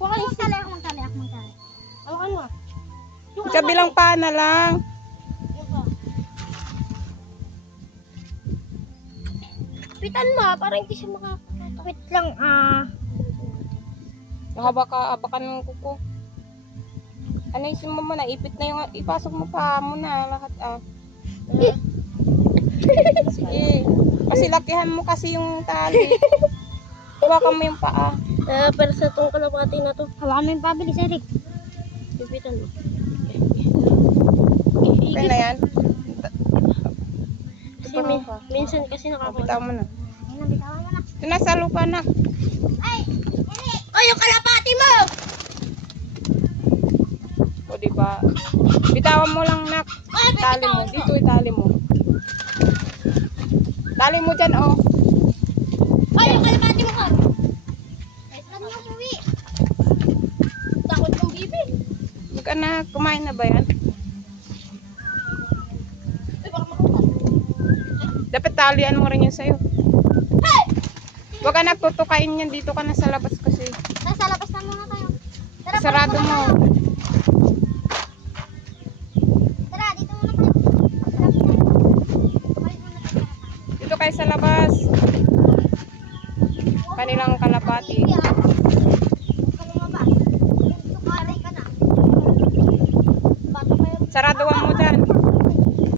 Kuha kayo tali, akong tali. Hawakan mo. Kabilang paa na lang. Pitan mo, para hindi siya makakatot. Wait lang, Habakan ng kuko. Ano yung mo na, ipit na yung, ipasok mo pa mo na lahat Sige. Kasi lakihan mo kasi yung tali. Hawakan mo yung paa. Pero sa itong kalapati na to. Hawakan mo yung pabilis, Eric. Pipitan mo. Okay na yan. Kasi minsan kasi Bitawan mo na. Bitawan mo na. Ito na sa lupa na. Ay! Eric! Oh, yung kalapati mo! O diba? Bitawan mo lang nak. Tali mo. Dito itali mo. Tali mo dyan oh. Oh, yung kalapati mo, Kar. Saan mo suwi? Takot yung bibi. Huwag ka na, kumain na ba yan? Ay, baka makuha. Dapat talian mo rin yan sa'yo. Hey! Huwag ka nagtutukain yan. Dito ka na sa labas kasi. Nasa labas na muna tayo. Tara, Sarado balik mo. muna tayo. Tara, dito muna tayo. Balik muna tayo. Dito kayo sa labas. Kanilang kalapati.